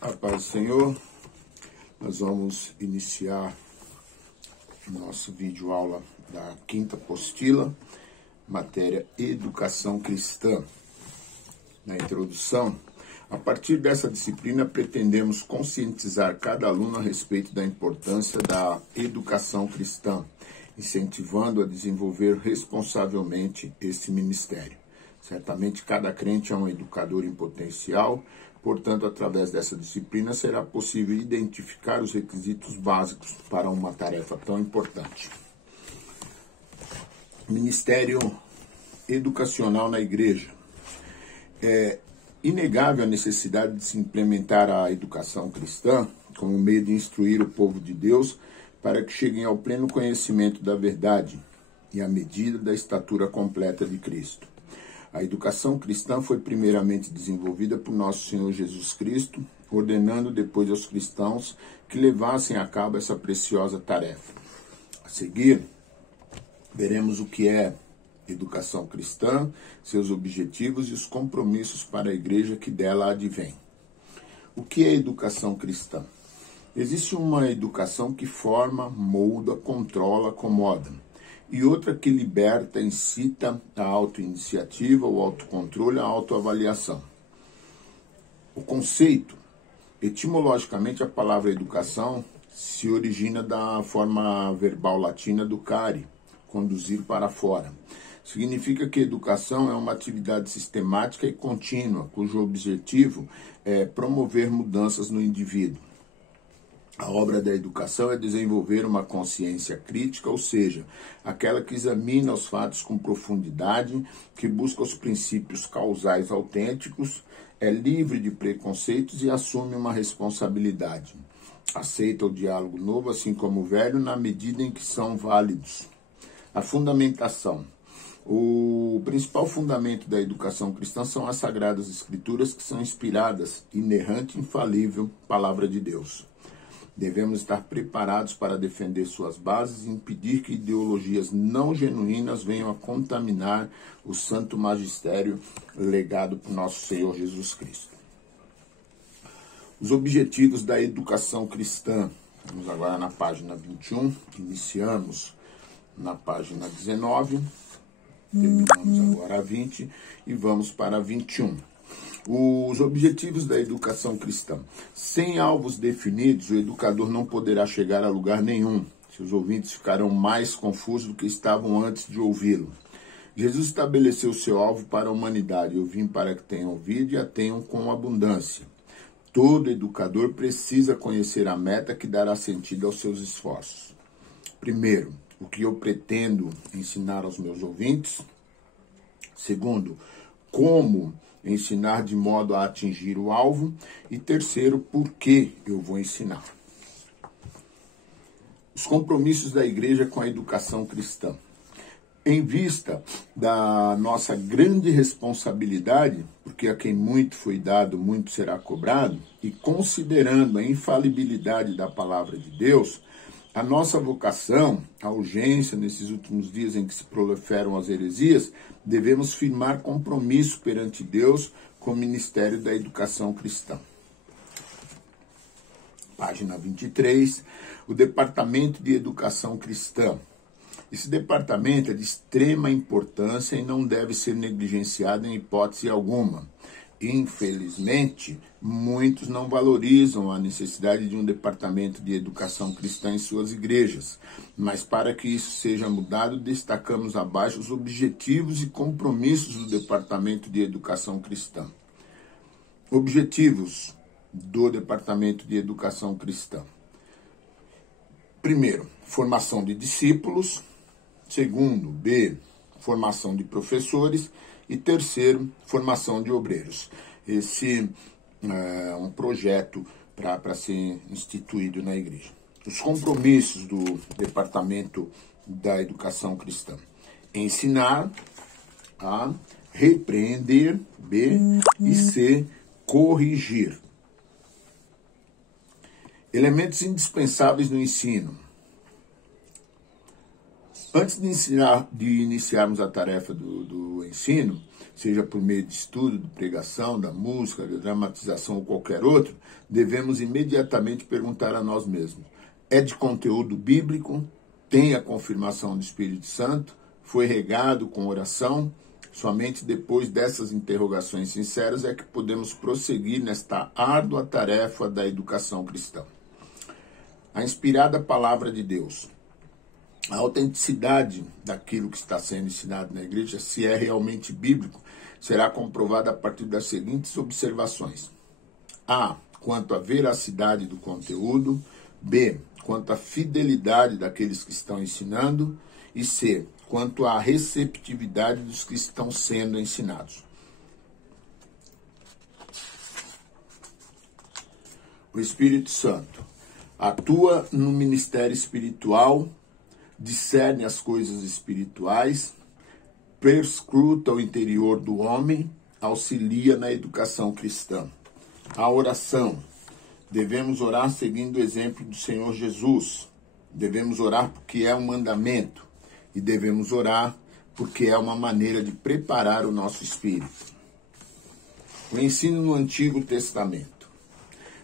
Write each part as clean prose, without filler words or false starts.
A paz do Senhor, nós vamos iniciar nosso vídeo aula da quinta apostila, matéria Educação Cristã. Na introdução, a partir dessa disciplina pretendemos conscientizar cada aluno a respeito da importância da educação cristã, incentivando a desenvolver responsavelmente esse ministério. Certamente cada crente é um educador em potencial. Portanto, através dessa disciplina será possível identificar os requisitos básicos para uma tarefa tão importante. Ministério educacional na igreja. É inegável a necessidade de se implementar a educação cristã como meio de instruir o povo de Deus para que cheguem ao pleno conhecimento da verdade e à medida da estatura completa de Cristo. A educação cristã foi primeiramente desenvolvida por nosso Senhor Jesus Cristo, ordenando depois aos cristãos que levassem a cabo essa preciosa tarefa. A seguir, veremos o que é educação cristã, seus objetivos e os compromissos para a igreja que dela advém. O que é educação cristã? Existe uma educação que forma, molda, controla, acomoda, e outra que liberta, incita a autoiniciativa, o autocontrole, a autoavaliação. O conceito, etimologicamente, a palavra educação se origina da forma verbal latina do care, conduzir para fora. Significa que educação é uma atividade sistemática e contínua, cujo objetivo é promover mudanças no indivíduo. A obra da educação é desenvolver uma consciência crítica, ou seja, aquela que examina os fatos com profundidade, que busca os princípios causais autênticos, é livre de preconceitos e assume uma responsabilidade. Aceita o diálogo novo, assim como o velho, na medida em que são válidos. A fundamentação. O principal fundamento da educação cristã são as Sagradas Escrituras, que são inspiradas, inerrante e infalível, palavra de Deus. Devemos estar preparados para defender suas bases e impedir que ideologias não genuínas venham a contaminar o santo magistério legado por nosso Senhor Jesus Cristo. Os objetivos da educação cristã. Vamos agora na página 21, iniciamos na página 19, terminamos agora a 20 e vamos para a 21. Os objetivos da educação cristã. Sem alvos definidos, o educador não poderá chegar a lugar nenhum. Seus ouvintes ficarão mais confusos do que estavam antes de ouvi-lo. Jesus estabeleceu seu alvo para a humanidade. Eu vim para que tenham vida e a tenham com abundância. Todo educador precisa conhecer a meta que dará sentido aos seus esforços. Primeiro, o que eu pretendo ensinar aos meus ouvintes. Segundo, como ensinar de modo a atingir o alvo. E terceiro, por que eu vou ensinar. Os compromissos da igreja com a educação cristã. Em vista da nossa grande responsabilidade, porque a quem muito foi dado, muito será cobrado, e considerando a infalibilidade da palavra de Deus, a nossa vocação, a urgência nesses últimos dias em que se proliferam as heresias, devemos firmar compromisso perante Deus com o ministério da educação cristã. Página 23, o Departamento de Educação Cristã. Esse departamento é de extrema importância e não deve ser negligenciado em hipótese alguma. Infelizmente, muitos não valorizam a necessidade de um departamento de educação cristã em suas igrejas, mas para que isso seja mudado, destacamos abaixo os objetivos e compromissos do departamento de educação cristã. Objetivos do departamento de educação cristã. Primeiro, formação de discípulos. Segundo, B, formação de professores. E terceiro, formação de obreiros. Esse é um projeto para ser instituído na igreja. Os compromissos do Departamento da Educação Cristã. Ensinar, A, repreender, B, e C, corrigir. Elementos indispensáveis no ensino. Antes de iniciarmos a tarefa do ensino, seja por meio de estudo, de pregação, da música, da dramatização ou qualquer outro, devemos imediatamente perguntar a nós mesmos: é de conteúdo bíblico? Tem a confirmação do Espírito Santo? Foi regado com oração? Somente depois dessas interrogações sinceras é que podemos prosseguir nesta árdua tarefa da educação cristã. A inspirada palavra de Deus. A autenticidade daquilo que está sendo ensinado na igreja, se é realmente bíblico, será comprovada a partir das seguintes observações. A. Quanto à veracidade do conteúdo. B. Quanto à fidelidade daqueles que estão ensinando. E C. Quanto à receptividade dos que estão sendo ensinados. O Espírito Santo atua no ministério espiritual, discerne as coisas espirituais, perscruta o interior do homem, auxilia na educação cristã. A oração. Devemos orar seguindo o exemplo do Senhor Jesus. Devemos orar porque é um mandamento. E devemos orar porque é uma maneira de preparar o nosso espírito. O ensino no Antigo Testamento.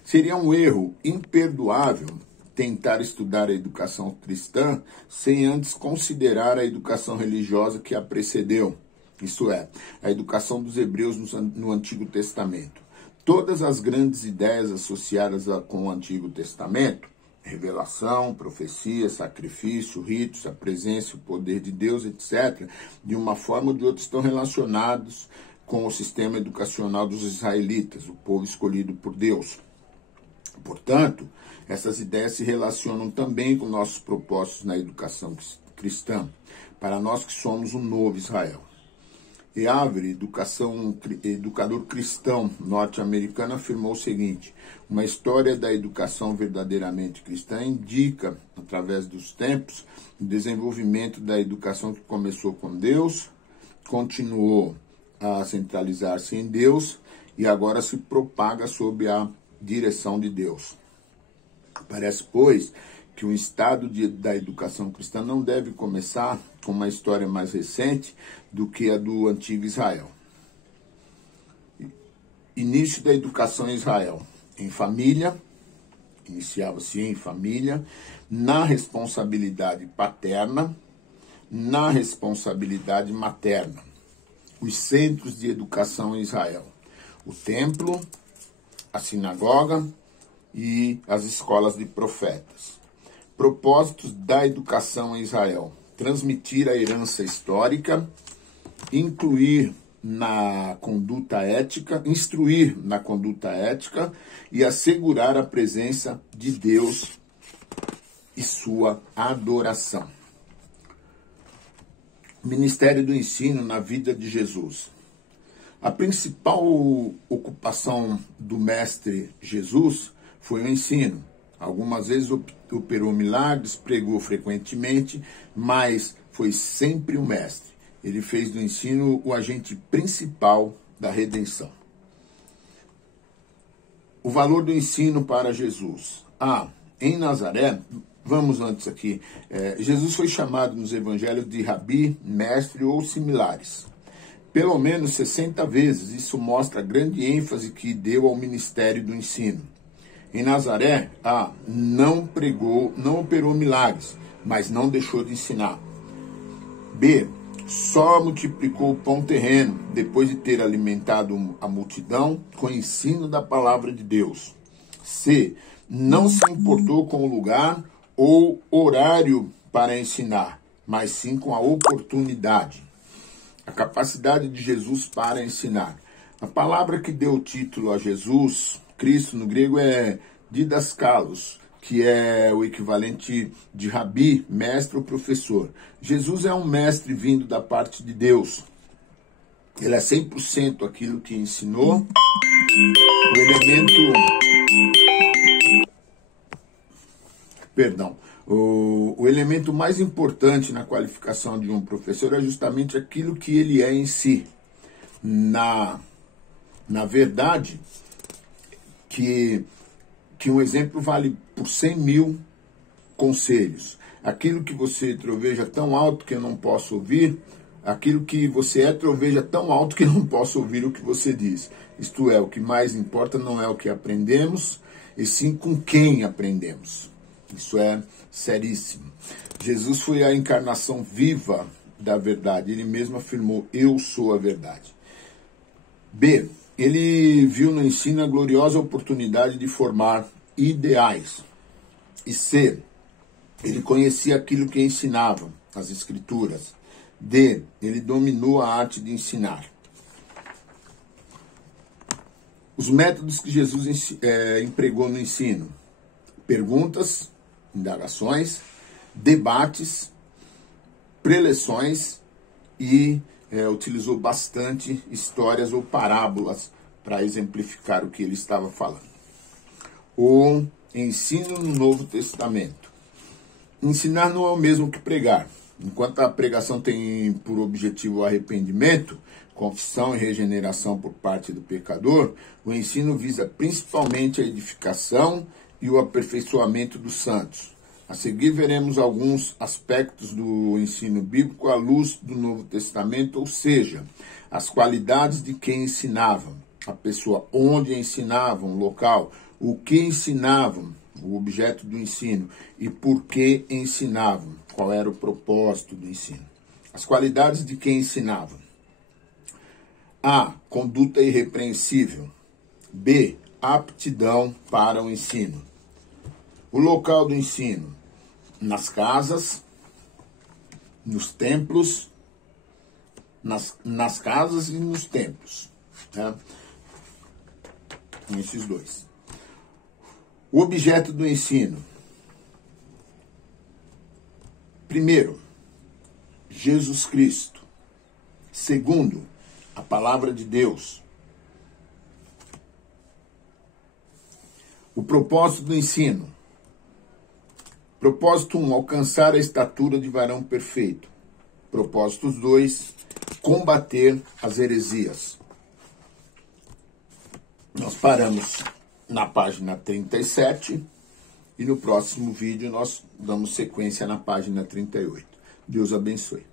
Seria um erro imperdoável tentar estudar a educação cristã sem antes considerar a educação religiosa que a precedeu, isso é, a educação dos hebreus no Antigo Testamento. Todas as grandes ideias associadas com o Antigo Testamento, revelação, profecia, sacrifício, ritos, a presença, o poder de Deus, etc., de uma forma ou de outra estão relacionados com o sistema educacional dos israelitas, o povo escolhido por Deus. Portanto, essas ideias se relacionam também com nossos propósitos na educação cristã, para nós que somos um novo Israel. E Avery, educador cristão norte-americano, afirmou o seguinte: uma história da educação verdadeiramente cristã indica, através dos tempos, o desenvolvimento da educação que começou com Deus, continuou a centralizar-se em Deus e agora se propaga sob a direção de Deus. Parece, pois, que o estado da educação cristã não deve começar com uma história mais recente do que a do antigo Israel. Início da educação em Israel. Em família, iniciava-se em família, na responsabilidade paterna, na responsabilidade materna. Os centros de educação em Israel. O templo, a sinagoga e as escolas de profetas. Propósitos da educação em Israel: transmitir a herança histórica, instruir na conduta ética e assegurar a presença de Deus e sua adoração. Ministério do ensino na vida de Jesus. A principal ocupação do mestre Jesus foi o ensino. Algumas vezes operou milagres, pregou frequentemente, mas foi sempre o mestre. Ele fez do ensino o agente principal da redenção. O valor do ensino para Jesus. Em Nazaré, vamos antes aqui, Jesus foi chamado nos evangelhos de rabi, mestre ou similares. Pelo menos 60 vezes, isso mostra a grande ênfase que deu ao ministério do ensino. Em Nazaré, não pregou, não operou milagres, mas não deixou de ensinar. B. Só multiplicou o pão terreno, depois de ter alimentado a multidão com o ensino da palavra de Deus. C. Não se importou com o lugar ou horário para ensinar, mas sim com a oportunidade. A capacidade de Jesus para ensinar. A palavra que deu o título a Jesus, Cristo, no grego é didaskalos, que é o equivalente de rabi, mestre ou professor. Jesus é um mestre vindo da parte de Deus. Ele é 100% aquilo que ensinou. O elemento mais importante na qualificação de um professor é justamente aquilo que ele é em si. Na verdade, que um exemplo vale por 100 mil conselhos. Aquilo que você troveja tão alto que eu não posso ouvir, aquilo que você é troveja tão alto que não posso ouvir o que você diz. Isto é, o que mais importa não é o que aprendemos, e sim com quem aprendemos. Isso é seríssimo. Jesus foi a encarnação viva da verdade. Ele mesmo afirmou, eu sou a verdade. B. Ele viu no ensino a gloriosa oportunidade de formar ideais. E C. Ele conhecia aquilo que ensinava, as escrituras. D. Ele dominou a arte de ensinar. Os métodos que Jesus empregou no ensino: perguntas, indagações, debates, preleções e utilizou bastante histórias ou parábolas para exemplificar o que ele estava falando. O ensino no Novo Testamento. Ensinar não é o mesmo que pregar. Enquanto a pregação tem por objetivo o arrependimento, confissão e regeneração por parte do pecador, o ensino visa principalmente a edificação e o aperfeiçoamento dos santos. A seguir veremos alguns aspectos do ensino bíblico à luz do Novo Testamento, ou seja, as qualidades de quem ensinava, a pessoa onde ensinavam, o local, o que ensinavam, o objeto do ensino e por que ensinavam, qual era o propósito do ensino. As qualidades de quem ensinava. A. Conduta irrepreensível. B. Aptidão para o ensino. O local do ensino: nas casas, nos templos, nas casas e nos templos. Né? Esses dois. O objeto do ensino. Primeiro, Jesus Cristo. Segundo, a palavra de Deus. O propósito do ensino. Propósito 1, alcançar a estatura de varão perfeito. Propósito 2, combater as heresias. Nós paramos na página 37 e no próximo vídeo nós damos sequência na página 38. Deus abençoe.